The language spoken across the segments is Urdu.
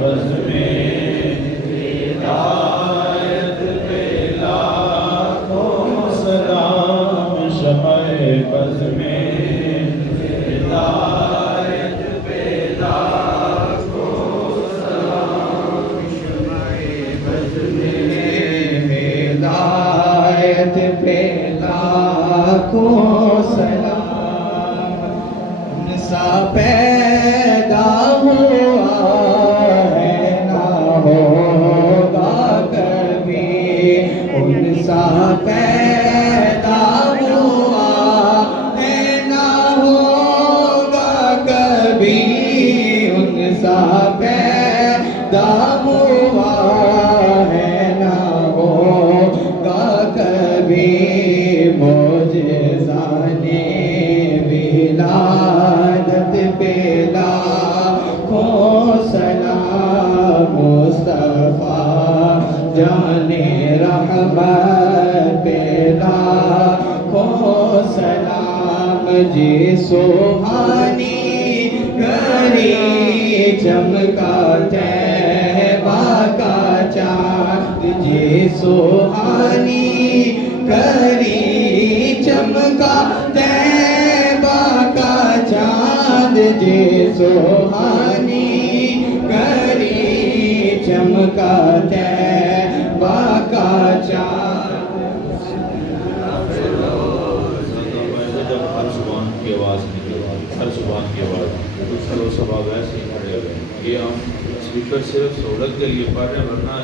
بز میں ہدایت پہ لاکھوں سلام، شمع بز میں ہدایت پہ لاکھوں سلام، شمع بز میں ہدایت پہ لاکھوں سلام، ان سا پیدا ہوا ہے نہ ہوگا کبھی، ان سا پیدا ہوا ہے نہ ہوگا کبھی، ان سا پیدا ہوا ہے نہ ہوگا کبھی، معجزانے ولادت پہ لاکھوں سلام، مصطفیٰ جان رحمت پہ لاکھوں سلام، جی سبحانی گھڑی چمکا طیبہ کا چاند، جی سبحانی گھڑی چمکا طیبہ کا چاند، جی سبحانی گھڑی چمکا طیبہ کا چاند۔ جب ہر زبان کی آواز نکلے، ہر زبان کی آواز تو سلو سباب ایسے ہی کھڑے ہوئے ہیں۔ یہ ہم اسپیکر صرف سہولت کے لیے پڑھ رہے ہیں، ورنہ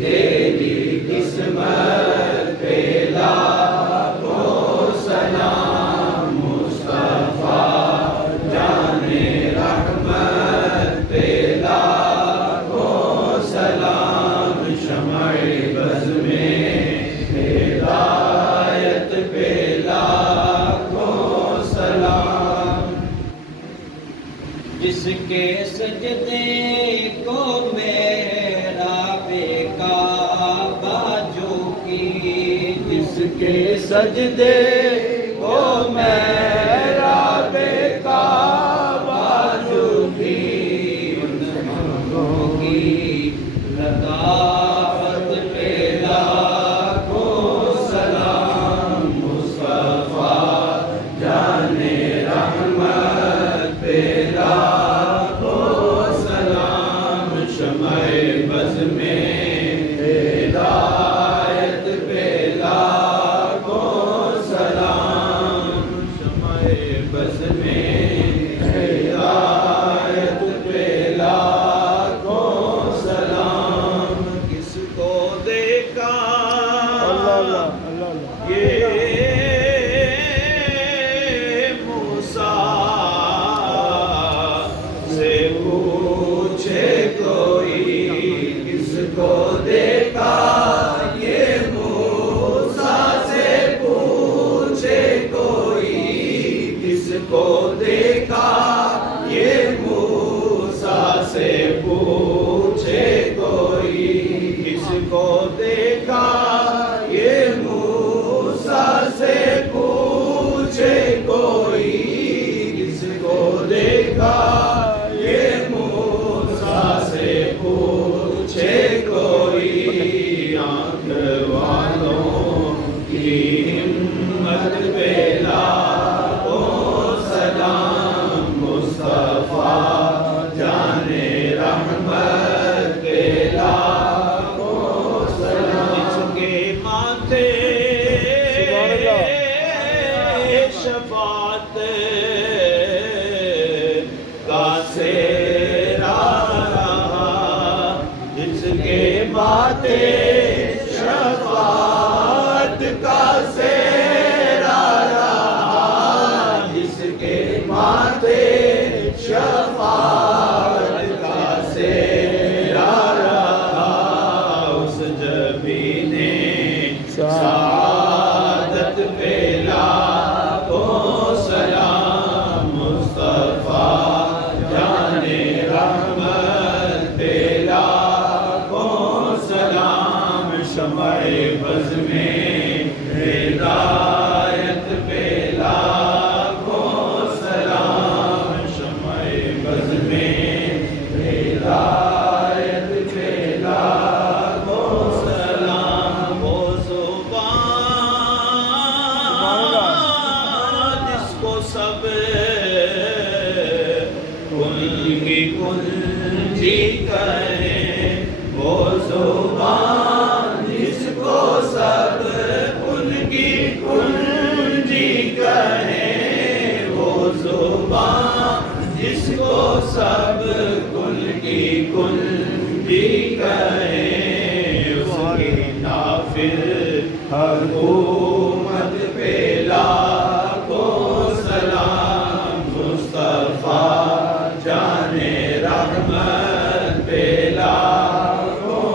تیری قسمت پہ لا سجدے کو محراب کعبہ جو تھی ان رنگوں کی لطافت پہ لاکھوں سلام مصطفیٰ جان رحمت پہ لاکھوں سلام شمع بز میں ہدایت پہ لاکھوں سلام شمع بز میں ہدایت پہ لاکھوں سلام کس کو دیکھا یہ موسیٰ سے پوچھے کوئی کس کو دیکھا یہ موسیٰ سے پوچھے کوئی کس کو دیکھا یہ موسیٰ سے پوچھے کوئی کس کو دیکھا یہ موسیٰ سے پوچھے کوئی کس کو دیکھا یہ موسیٰ سے پوچھے کوئی آنکھ والوں کی ہمت پہ لاکھوں سلام مصطفیٰ جان رحمت پہ لاکھوں سلام اس کے ماتھے شفاعت کا سہرا رہا جس کے ماتھے شفاعت کا سہرا رہا جس کے ماتھے شفاعت کا سہرا رہا اس جبین سعادت پہ لاکھوں سلام مصطفیٰ جان رحمت پہ لاکھوں سلام شمع بز میں ہدایت پہ لاکھوں سلام شمع بز میں ہدایت پہ لاکھوں سلام وہ زبان جس کو سب کن کی کنجی کہیں وہ زبان جس کو سب ان کی کنجی کہیں وہ زبان جس کو سب ان کی کنجی کہیں اس کی نافذ حکومت پہ لاکھوں سلام مصطفیٰ جان رحمت پہ لاکھوں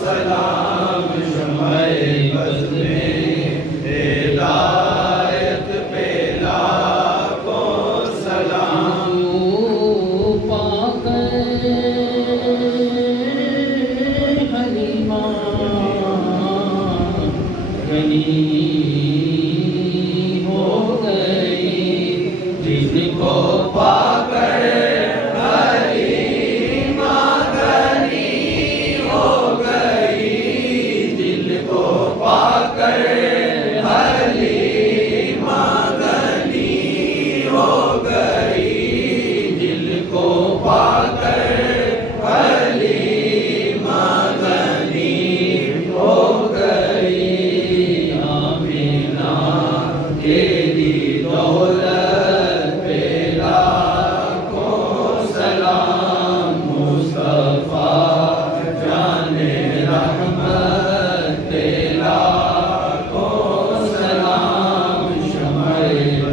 سلام شمع بز میں ہدایت پہ لاکھوں سلام پاک حلیمہ غنی ہو گئی جن کو پا کر حلیمہ غنی ہو گئی جن کو پا کر حلیمہ غنی ہو گئی جن کو پا کر حلیمہ غنی ہو گئی آمینہ تیری دولت پہ لاکھوں سلام مصطفیٰ جان رحمت پہ لاکھوں سلام شمع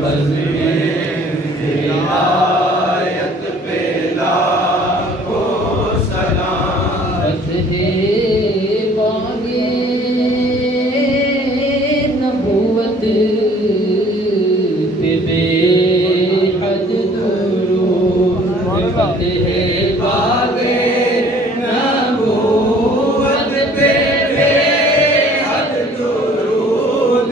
بز میں ہدایت پہ لاکھوں سلام باغے نبوت پہ بے حد درود فتح باغے نبوت پہ بے حد درود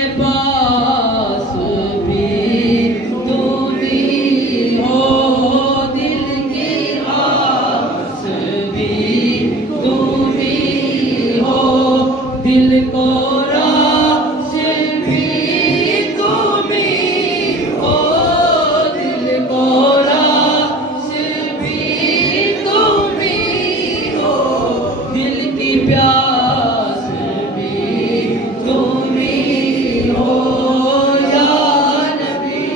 کے پاس بھی تم ہی ہو، دل کی آس بھی تم ہی ہو، دل کو راس بھی تم ہی ہو، دل کو راس بھی تم ہی ہو، دل کی پیاس بھی تم ہی ہو، یا نبی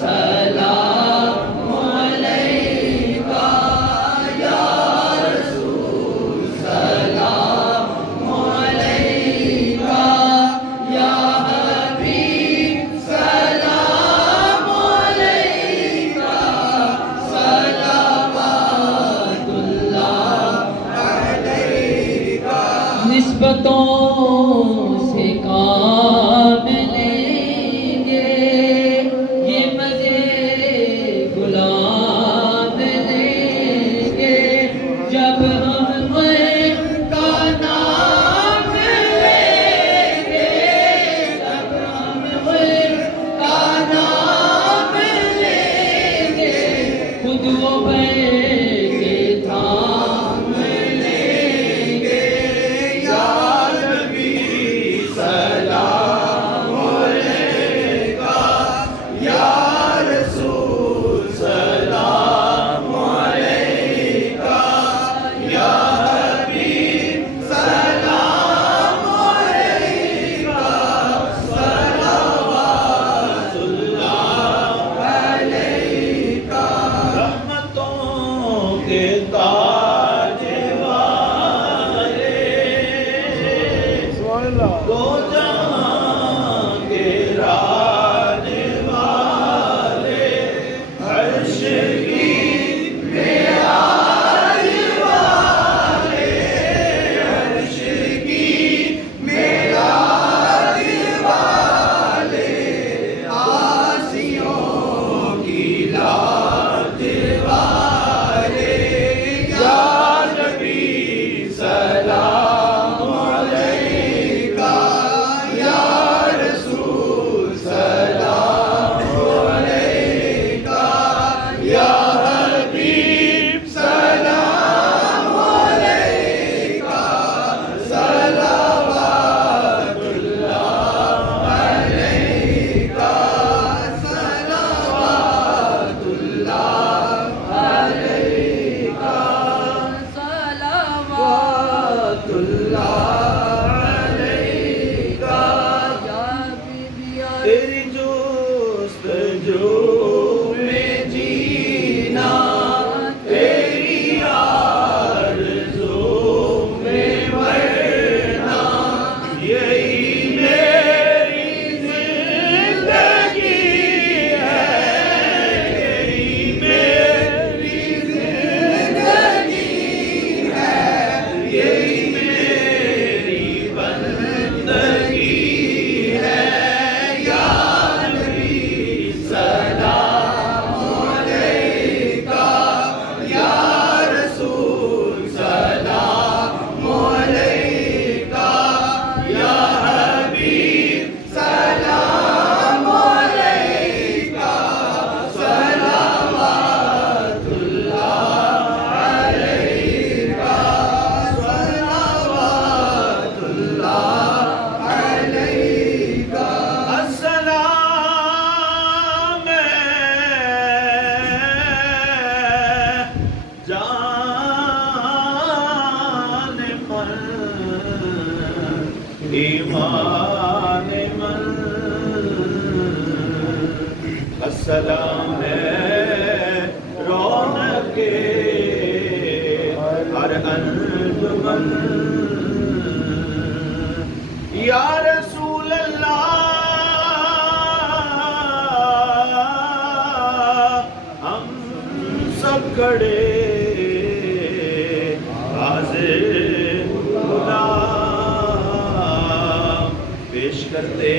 سلام علیکہ، یا رسول سلام علیکہ، یا حبیب سلام علیکہ، صلوات اللہ علیکہ۔ نسبتوں سے کام لیں گے، یہ مزے غلام لیں گے، جب ہم غیر کا نام لیں گے، جب ہم غیر کا نام لیں گے، خود وہ بے کے تھام لیں گے، یا نبی سلام علیکہ، یا رسول سلام علیکہ، یا حبیب سلام علیکہ، صلوات اللہ علیکہ۔ رحمتوں کے تاج والے، دو جہاں کے راج والے، عرش کی معراج والے، عرش کی معراج والے، آسیوں کی لاج والے، یا نبی سلام علیکہ، یا رسول سلام علیکہ، یا حبیب سلام علیکہ، صلوات اللہ علیکہ، صلوات اللہ علیکہ، صلوات اللہ علیکہ۔ تیری جستجو میں جینا، تیری آرزو میں مرنا، یہی میری زندگی ہے، یہی میری زندگی ہے، یہی میری بندگی ہے، یا نبی سلام علیکہ، یا رسول سلام علیکہ، یا حبیب سلام علیکہ، صلوات اللہ علیکہ، صلوات اللہ علیکہ۔ السلام جان من، ایمان من، السلام ہے رونق ہر انجمن، یا رسول اللہ ہم سب کھڑے حاضر خدا پیش کرتے